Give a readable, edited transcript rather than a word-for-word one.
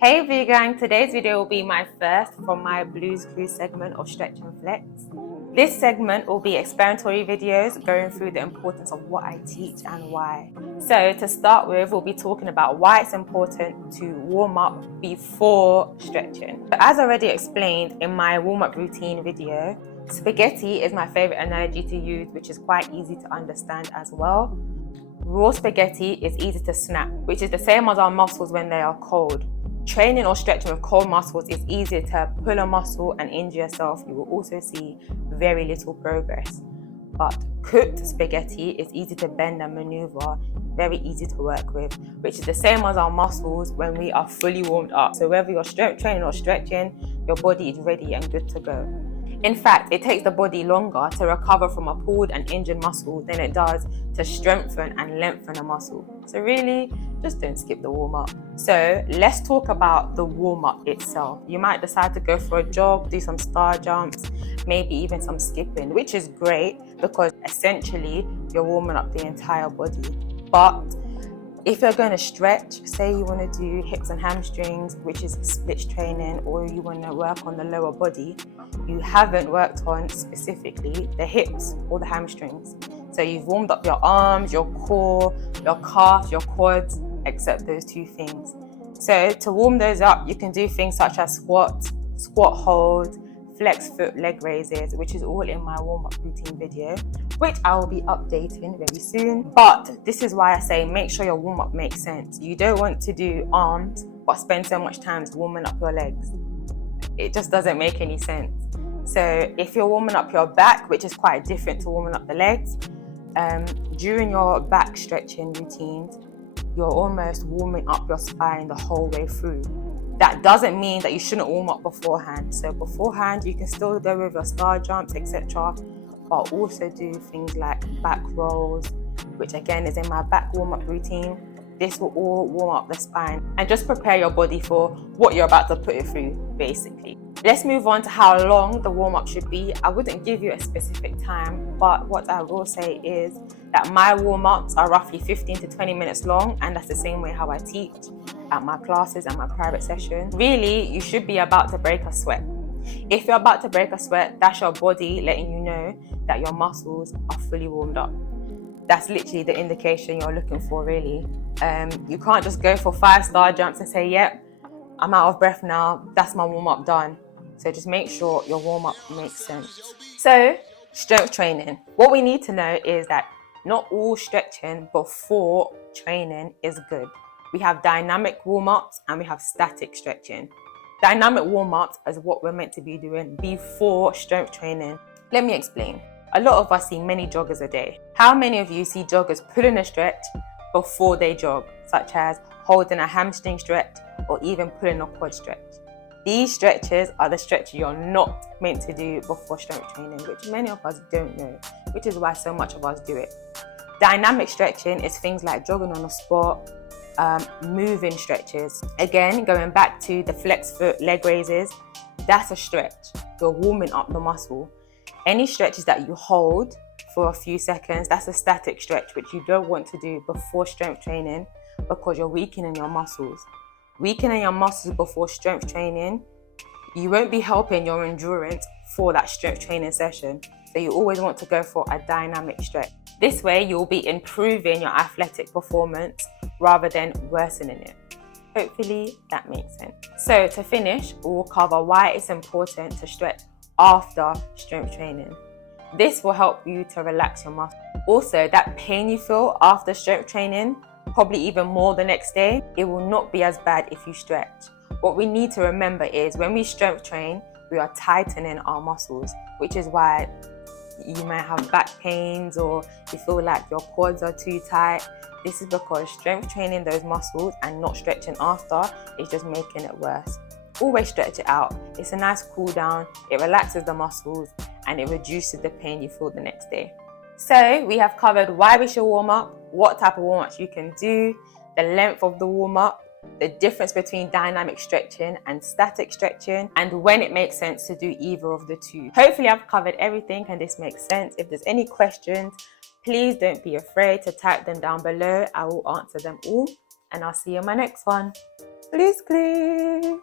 Hey V Gang, today's video will be my first from my Blues Clues segment of Stretch and Flex. This segment will be explanatory videos going through the importance of what I teach and why. So to start with, we'll be talking about why it's important to warm up before stretching. So as already explained in my warm-up routine video, spaghetti is my favorite analogy to use, which is quite easy to understand as well. Raw spaghetti is easy to snap, which is the same as our muscles when they are cold. Training or stretching with cold muscles is easier to pull a muscle and injure yourself. You will also see very little progress. But cooked spaghetti is easy to bend and maneuver, very easy to work with, which is the same as our muscles when we are fully warmed up. So whether you're strength training or stretching, your body is ready and good to go. In fact, it takes the body longer to recover from a pulled and injured muscle than it does to strengthen and lengthen a muscle. So really, just don't skip the warm-up. So let's talk about the warm-up itself. You might decide to go for a jog, do some star jumps, maybe even some skipping, which is great because essentially you're warming up the entire body. But if you're going to stretch, say you want to do hips and hamstrings, which is splits training, or you want to work on the lower body, you haven't worked on specifically the hips or the hamstrings. So you've warmed up your arms, your core, your calf, your quads, except those two things. So to warm those up, you can do things such as squat hold, flex foot leg raises, which is all in my warm-up routine video, which I will be updating very soon. But this is why I say make sure your warm-up makes sense. You don't want to do arms but spend so much time warming up your legs. It just doesn't make any sense. So if you're warming up your back, which is quite different to warming up the legs, during your back stretching routines, you're almost warming up your spine the whole way through. That doesn't mean that you shouldn't warm up beforehand. So beforehand, you can still go with your star jumps, etc. But also do things like back rolls, which again is in my back warm-up routine. This will all warm up the spine and just prepare your body for what you're about to put it through, basically. Let's move on to how long the warm-up should be. I wouldn't give you a specific time, but what I will say is that my warm-ups are roughly 15 to 20 minutes long, and that's the same way how I teach at my classes and my private session. Really, you should be about to break a sweat. If you're about to break a sweat, that's your body letting you know that your muscles are fully warmed up. That's literally the indication you're looking for, really. You can't just go for 5-star jumps and say, yep, I'm out of breath now, that's my warm-up done. So just make sure your warm-up makes sense. So, strength training. What we need to know is that not all stretching before training is good. We have dynamic warm-ups and we have static stretching. Dynamic warm-ups is what we're meant to be doing before strength training. Let me explain. A lot of us see many joggers a day. How many of you see joggers pulling a stretch before they jog, such as holding a hamstring stretch or even pulling a quad stretch? These stretches are the stretches you're not meant to do before strength training, which many of us don't know, which is why so much of us do it. Dynamic stretching is things like jogging on the spot, moving stretches. Again, going back to the flex foot leg raises, that's a stretch. You're warming up the muscle. Any stretches that you hold for a few seconds, that's a static stretch, which you don't want to do before strength training because you're weakening your muscles. Weakening your muscles before strength training, you won't be helping your endurance for that strength training session. So you always want to go for a dynamic stretch. This way, you'll be improving your athletic performance rather than worsening it. Hopefully that makes sense. So to finish, we'll cover why it's important to stretch after strength training. This will help you to relax your muscles. Also, that pain you feel after strength training, probably even more the next day, it will not be as bad if you stretch. What we need to remember is when we strength train, we are tightening our muscles, which is why you might have back pains or you feel like your quads are too tight. This is because strength training those muscles and not stretching after is just making it worse. Always stretch it out. It's a nice cool down, it relaxes the muscles and it reduces the pain you feel the next day. So we have covered why we should warm up, what type of warm-ups you can do, the length of the warm-up, the difference between dynamic stretching and static stretching, and when it makes sense to do either of the two. Hopefully I've covered everything and this makes sense. If there's any questions, Please don't be afraid to type them down below. I will answer them all, and I'll see you in my next one. Blues Clues!